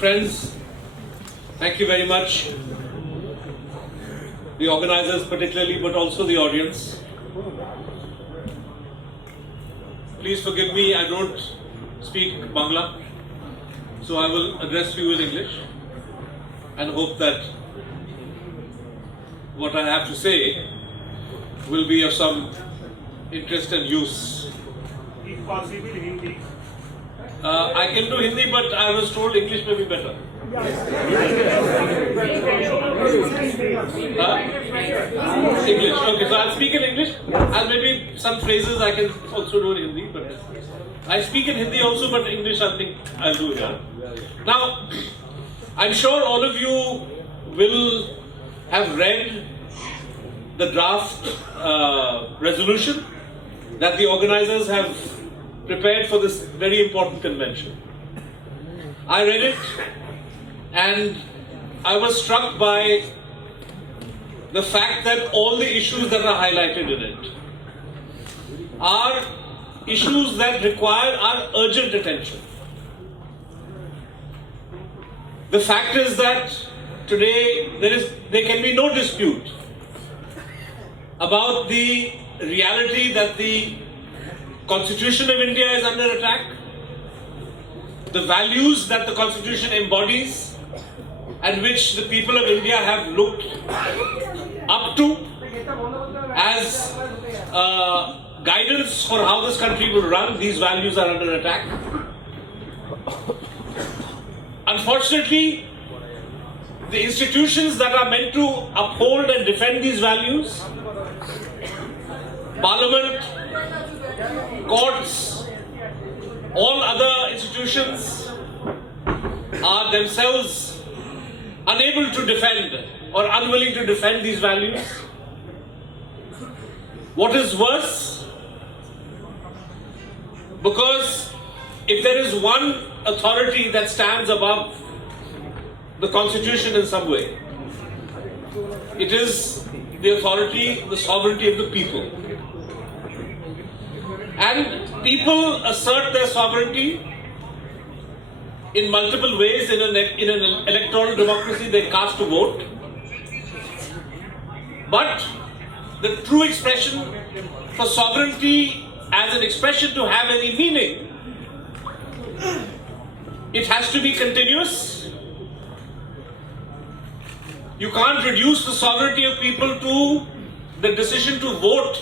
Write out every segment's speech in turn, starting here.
Friends, thank you very much. The organizers particularly, but also the audience. Please forgive me, I don't speak Bangla, so I will address you in English and hope that what I have to say will be of some interest and use. If possible, Hindi. I can do Hindi, but I was told English may be better. English. Okay, so I'll speak in English, and maybe some phrases I can also do in Hindi. But I speak in Hindi also, but English I think I'll do here. Now, I'm sure all of you will have read the draft resolution that the organizers have prepared for this very important convention. I read it and I was struck by the fact that all the issues that are highlighted in it are issues that require our urgent attention. The fact is that today there can be no dispute about the reality that the Constitution of India is under attack, the values that the Constitution embodies and which the people of India have looked up to as guidance for how this country will run, these values are under attack. Unfortunately, the institutions that are meant to uphold and defend these values, Parliament, courts, all other institutions are themselves unable to defend or unwilling to defend these values. What is worse, because if there is one authority that stands above the Constitution in some way, it is the authority, the sovereignty of the people. And people assert their sovereignty in multiple ways. In an electoral democracy, they cast a vote. But the true expression for sovereignty as an expression to have any meaning, it has to be continuous. You can't reduce the sovereignty of people to the decision to vote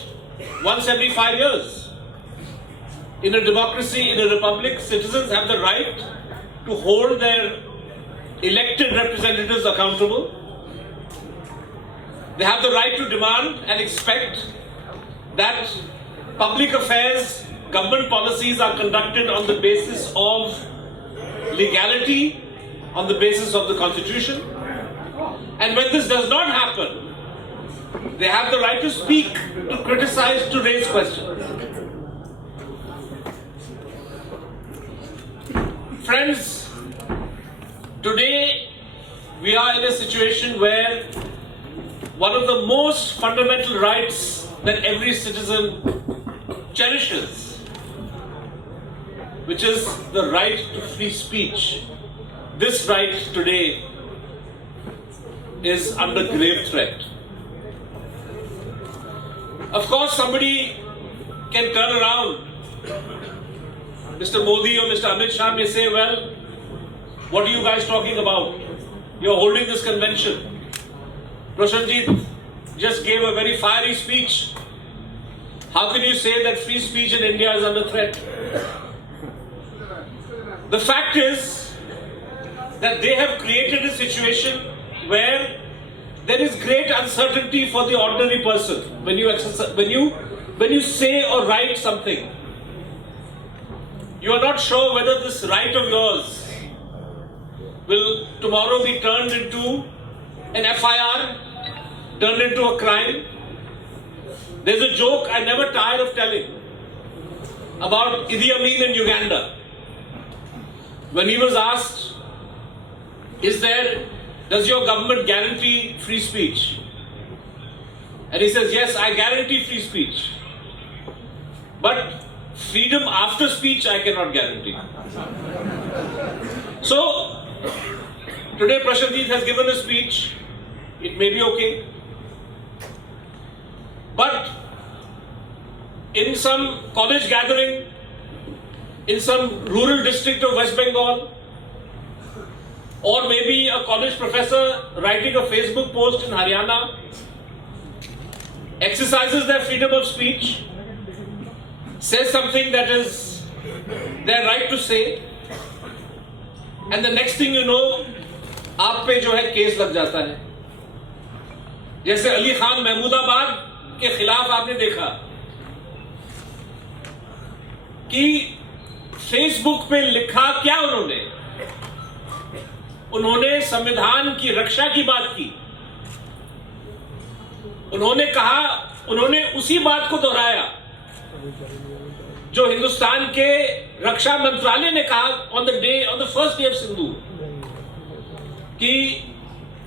once every 5 years. In a democracy, in a republic, citizens have the right to hold their elected representatives accountable. They have the right to demand and expect that public affairs, government policies are conducted on the basis of legality, on the basis of the Constitution. And when this does not happen, they have the right to speak, to criticize, to raise questions. Friends, today we are in a situation where one of the most fundamental rights that every citizen cherishes, which is the right to free speech, this right today is under grave threat. Of course, somebody can turn around. Mr. Modi or Mr. Amit Shah may say, well, what are you guys talking about? You're holding this convention. Prashanjit just gave a very fiery speech. How can you say that free speech in India is under threat? The fact is that they have created a situation where there is great uncertainty for the ordinary person when you say or write something. You are not sure whether this right of yours will tomorrow be turned into an FIR, turned into a crime. There's a joke I never tire of telling about Idi Amin in Uganda. When he was asked, does your government guarantee free speech? And he says, yes, I guarantee free speech. But freedom after speech, I cannot guarantee. So, Today Prashanjit has given a speech. It may be okay. But in some college gathering, in some rural district of West Bengal, or maybe a college professor writing a Facebook post in Haryana, exercises their freedom of speech, says something that is their right to say, and the next thing you know, आप पे जो है case लग जाता है. जैसे अली खान महमूदाबाद के खिलाफ आपने देखा कि फेसबुक पे लिखा क्या उन्होंने संविधान की रक्षा की बात की. उन्होंने कहा, उन्होंने उसी बात को दोहराया जो हिंदुस्तान के रक्षा मंत्रालय ने कहा on the first day of Sindoor, कि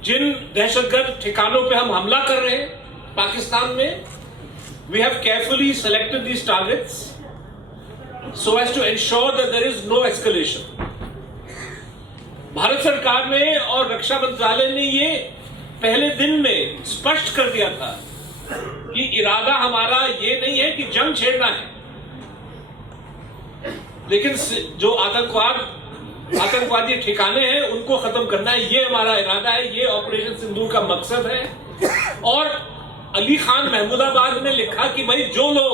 जिन दहशतगर्द ठिकानों पे हम हमला कर रहे हैं पाकिस्तान में, we have carefully selected these targets so as to ensure that there is no escalation. Bharat सरकार ने और रक्षा मंत्रालय ने ये पहले दिन में स्पष्ट कर दिया था कि इरादा हमारा ये नहीं है कि जंग छेड़ना है, लेकिन जो आतंकवादी ठिकाने हैं उनको खत्म करना है, ये हमारा इरादा है, ये ऑपरेशन सिंदूर का मकसद है. और अली खान महमूदाबाद ने लिखा कि भाई जो लोग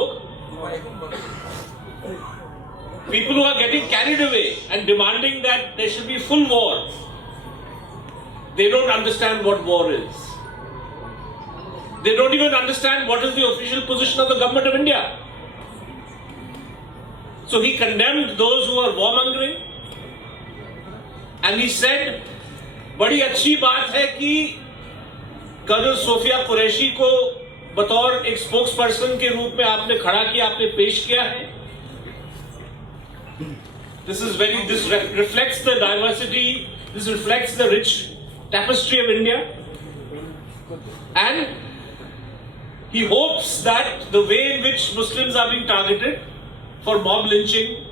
people who are getting carried away and demanding that there should be full war, they don't understand what war is. They don't even understand what is the official position of the government of India. So he condemned those who are warmongering, and he said, बड़ी अच्छी बात है कि colonel Sophia Qureshi को बतौर एक spokes person के रूप में आपने खड़ा किया, आपने पेश किया है. This reflects the diversity, this reflects the rich tapestry of India, and he hopes that the way in which Muslims are being targeted for mob lynching,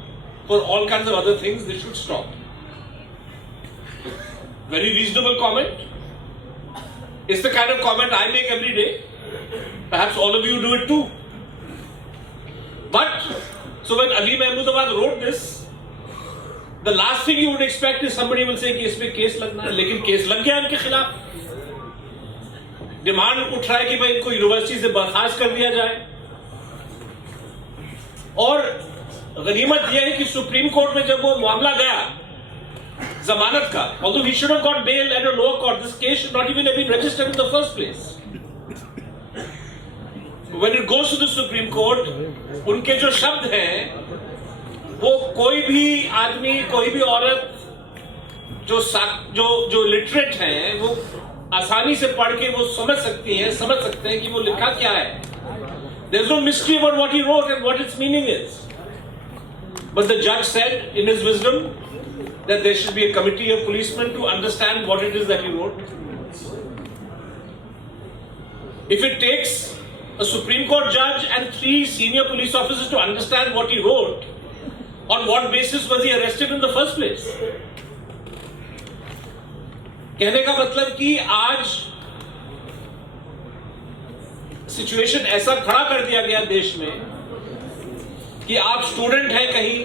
for all kinds of other things, this should stop. Very reasonable comment. It's the kind of comment I make every day. Perhaps all of you do it too. But, so when Ali Mahmoodabad wrote this, the last thing you would expect is somebody will say कि इसमें case लगना है, लेकिन case लग गया इनके खिलाफ. Demand उठ रहा है कि भाई इनको यूनिवर्सिटी से बर्खास्त कर दिया जाए. और गनीमत यह है कि सुप्रीम कोर्ट में जब वो मामला गया जमानत का, although he should have got bail at a lower court, this case should not even have been registered in the first place. When it goes to the Supreme Court, उनके जो शब्द हैं वो कोई भी आदमी, कोई भी औरत जो लिटरेट हैं वो आसानी से पढ़ के वो समझ सकते हैं कि वो लिखा क्या है. There is no mystery about what he wrote and what its meaning is. But the judge said in his wisdom that there should be a committee of policemen to understand what it is that he wrote. If it takes a Supreme Court judge and 3 senior police officers to understand what he wrote, on what basis was he arrested in the first place? कहने का मतलब कि आज situation ऐसा खड़ा कर दिया गया देश में कि आप स्टूडेंट हैं कहीं,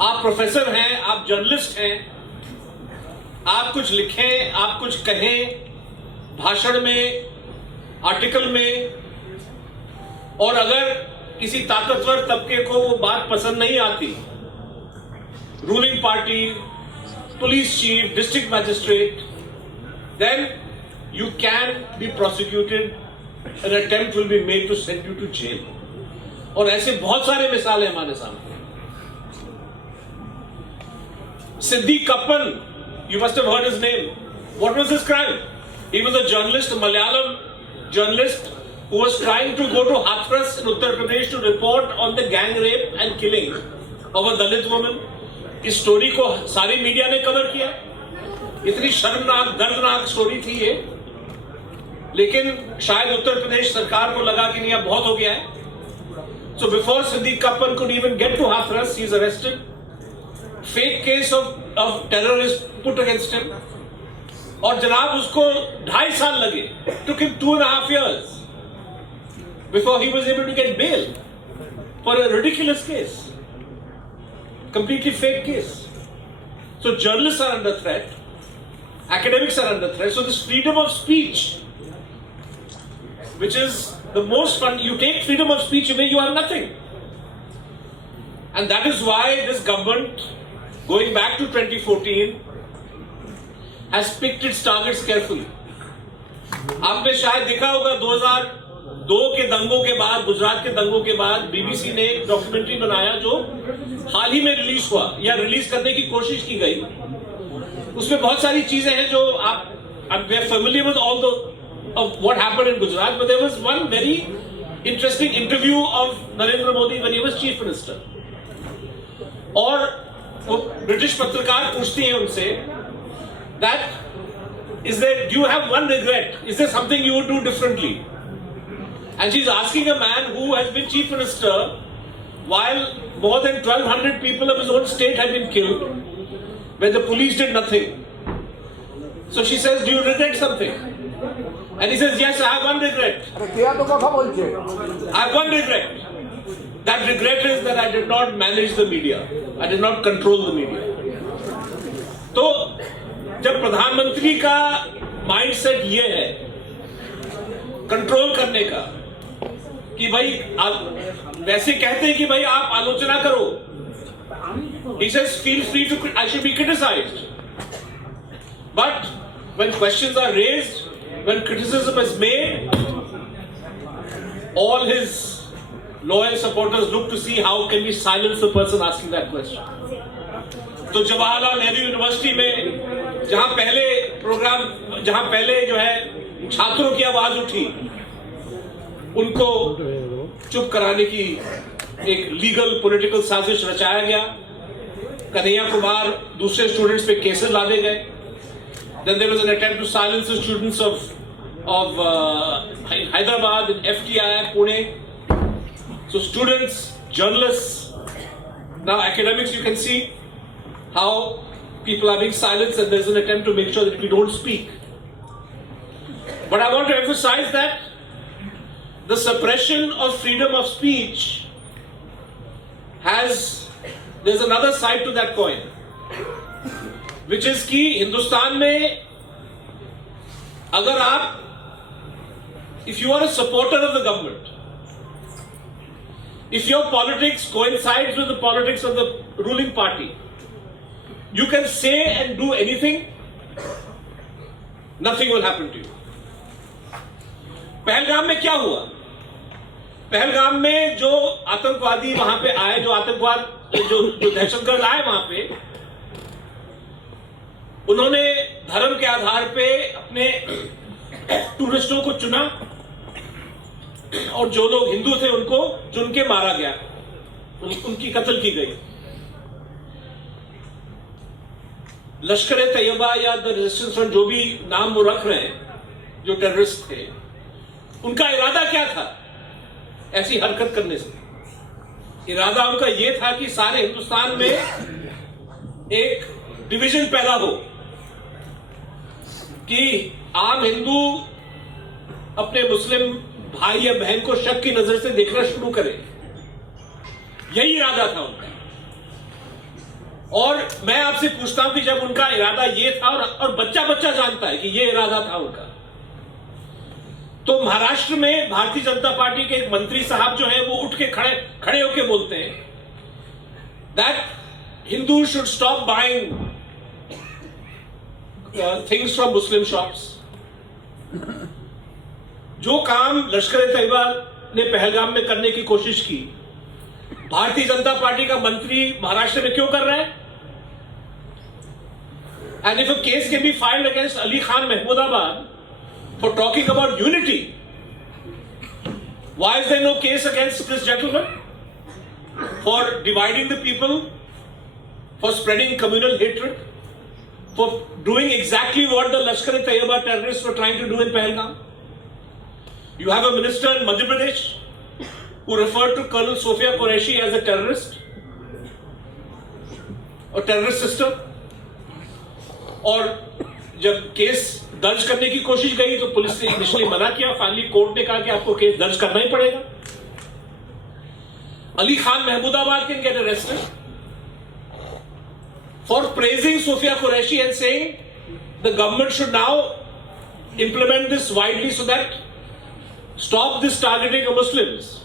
आप प्रोफेसर हैं, आप जर्नलिस्ट हैं, आप कुछ लिखें, आप कुछ कहें भाषण में, आर्टिकल में, और अगर किसी ताकतवर तबके को वो बात पसंद नहीं आती, ruling party, police chief, district magistrate, then you can be prosecuted, an attempt will be made to send you to jail. और ऐसे बहुत सारे मिसाल हैं हमारे सामने. Siddiq Kappan, you must have heard his name. What was his crime? He was a journalist, a Malayalam journalist who was trying to go to Hathras in Uttar Pradesh to report on the gang rape and killing of a Dalit woman. इस story को सारी media ने cover किया. इतनी शर्मनाक, दर्दनाक story थी ये, लेकिन शायद उत्तर प्रदेश सरकार को लगा कि नहीं अब बहुत हो गया है. So before Siddiq Kappan could even get to Hathras, he is arrested. Fake case of terror is put against him. और जनाब उसको 2.5 साल लगे, took him 2.5 years before he was able to get bail for a ridiculous case, completely fake case. So journalists are under threat, academics are under threat. So this freedom of speech, which is the most fun, you take freedom of speech away, you have nothing. And that is why this government, going back to 2014, has picked its targets carefully. आपने शायद देखा होगा 2002 के दंगों के बाद, गुजरात के दंगों के बाद बीबीसी ने एक डॉक्यूमेंट्री बनाया जो हाल ही में रिलीज हुआ या रिलीज करने की कोशिश की गई. उसमें बहुत सारी चीजें हैं जो आप we are familiar with all the of what happened in Gujarat, but there was one very interesting interview of Narendra Modi when he was chief minister. और वो ब्रिटिश पत्रकार पूछती हैं उनसे that do you have one regret? Is there something you would do differently? And she's asking a man who has been chief minister while more than 1,200 people of his own state have been killed, when the police did nothing. So she says, do you regret something? And he says, yes, I have one regret. I have one regret. That regret is that I did not manage the media. I did not control the media. तो जब प्रधानमंत्री का mindset ये है control करने का कि भाई आप वैसे कहते हैं कि भाई आप आलोचना करो, he says feel free to, I should be criticized, but when questions are raised, when criticism is made, all his loyal supporters look to see how can we silence the person asking that question. तो Jawaharlal Nehru university में जहां पहले जो है छात्रों की आवाज उठी, उनको चुप कराने की एक लीगल पॉलिटिकल साजिश रचाया गया. कन्हैया कुमार दूसरे स्टूडेंट्स पे केसेस लादे गए. Then there was an attempt to silence the students of Hyderabad and FTI Pune. So students, journalists, now academics, you can see how people are being silenced, and there's an attempt to make sure that we don't speak. But I want to emphasize that the suppression of freedom of speech there's another side to that coin, which is कि हिंदुस्तान में अगर आप, if you are a supporter of the government, if your politics coincides with the politics of the ruling party, you can say and do anything, nothing will happen to you. Pahalgam में क्या हुआ? पहलगाम में जो आतंकवादी वहां पे आए, जो दहशतगर्द आए वहां पे, उन्होंने धर्म के आधार पे अपने टूरिस्टों को चुना और जो लोग हिंदू थे उनको चुन के मारा गया, उनकी कत्ल की गई. लश्कर-ए-तैयबा या द रेजिस्टेंस फ्रंट, जो भी नाम वो रख रहे हैं, जो टेररिस्ट थे, उनका इरादा क्या था ऐसी हरकत करने से? इरादा उनका यह था कि सारे हिंदुस्तान में एक डिवीजन पैदा हो, कि आम हिंदू अपने मुस्लिम भाई या बहन को शक की नजर से देखना शुरू करे. यही इरादा था उनका. और मैं आपसे पूछता हूं कि जब उनका इरादा ये था, और बच्चा बच्चा जानता है कि ये इरादा था उनका, तो महाराष्ट्र में भारतीय जनता पार्टी के एक मंत्री साहब जो है वो उठ के खड़े होके बोलते हैं that Hindu should stop buying things from Muslim shops. जो काम लश्कर-ए-तैयबा ने पहलगाम में करने की कोशिश की, भारतीय जनता पार्टी का मंत्री महाराष्ट्र में क्यों कर रहा है? And if a case can be filed against Ali Khan Mahmudabad for talking about unity, why is there no case against this gentleman for dividing the people, for spreading communal hatred, for doing exactly what the Lashkar-e-Taiba terrorists were trying to do in Pahalgam? You have a minister in Madhya Pradesh who referred to Colonel Sofia Qureshi as a terrorist, or terrorist sister, और जब case दर्ज करने की कोशिश गई तो police ने initially मना किया, फाइनली कोर्ट ने कहा कि आपको केस दर्ज करना ही पड़ेगा. Ali Khan Mahmoodabad can get arrested for praising Sofia Qureshi and saying the government should now implement this widely so that stop this targeting of Muslims.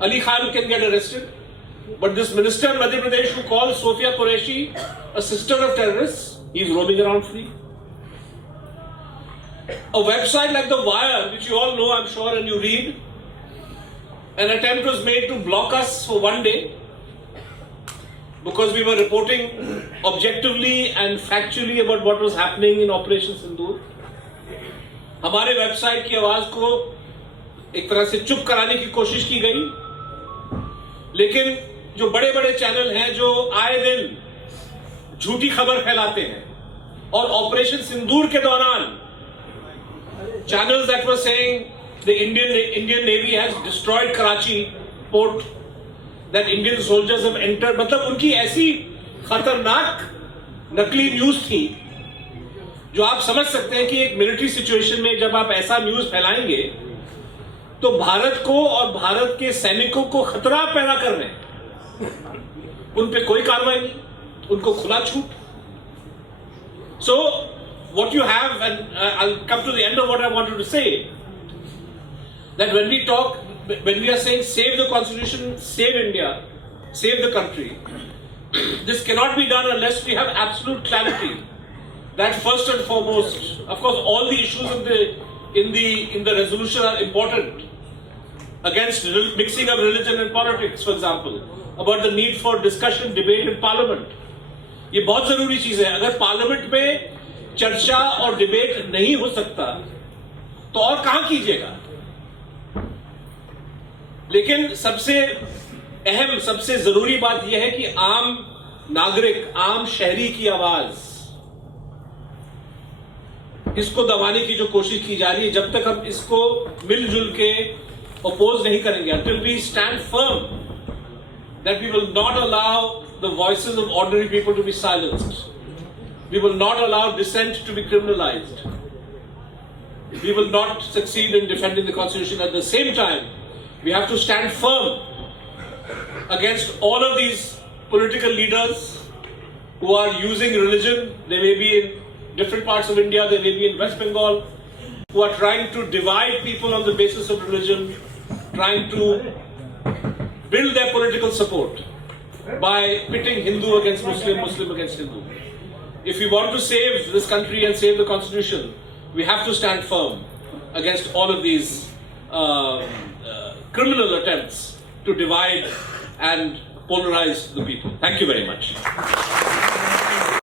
Ali Khan can get arrested, but this minister in Madhya Pradesh who calls Sofia Qureshi a sister of terrorists, he's roaming around free. A website like The Wire, which you all know, I'm sure, and you read, an attempt was made to block us for one day because we were reporting objectively and factually about what was happening in Operation Sindoor. हमारे website की आवाज को एक तरह से चुप कराने की कोशिश की गई, लेकिन जो बड़े बड़े चैनल हैं जो आए दिन झूठी खबर फैलाते हैं, और ऑपरेशन सिंदूर के दौरान channels that were saying the Indian Navy has destroyed Karachi port, that Indian soldiers have entered, मतलब उनकी ऐसी खतरनाक नकली न्यूज थी जो आप समझ सकते हैं कि एक मिलिट्री सिचुएशन में जब आप ऐसा न्यूज फैलाएंगे तो भारत को और भारत के सैनिकों को खतरा पैदा कर रहे हैं. उन पे कोई कार्रवाई नहीं, उनको खुला छूट. So what you have, and I'll come to the end of what I wanted to say, that when we are saying save the constitution, save India, save the country, this cannot be done unless we have absolute clarity that first and foremost, of course, all the issues in the resolution are important, against mixing of religion and politics, for example, about the need for discussion, debate in parliament. ये बहुत जरूरी चीज है. अगर parliament में चर्चा और debate नहीं हो सकता तो और कहां कीजिएगा. लेकिन सबसे अहम, सबसे जरूरी बात यह है कि आम नागरिक, आम शहरी की आवाज, इसको दबाने की जो कोशिश की जा रही है, जब तक हम इसको मिलजुल के अपोज नहीं करेंगे, until we stand firm that we will not allow the voices of ordinary people to be silenced, we will not allow dissent to be criminalized, we will not succeed in defending the constitution. At the same time, we have to stand firm against all of these political leaders who are using religion. They may be in different parts of India, they may be in West Bengal, who are trying to divide people on the basis of religion, trying to build their political support by pitting Hindu against Muslim, Muslim against Hindu. If we want to save this country and save the constitution, we have to stand firm against all of these criminal attempts to divide and polarize the people. Thank you very much.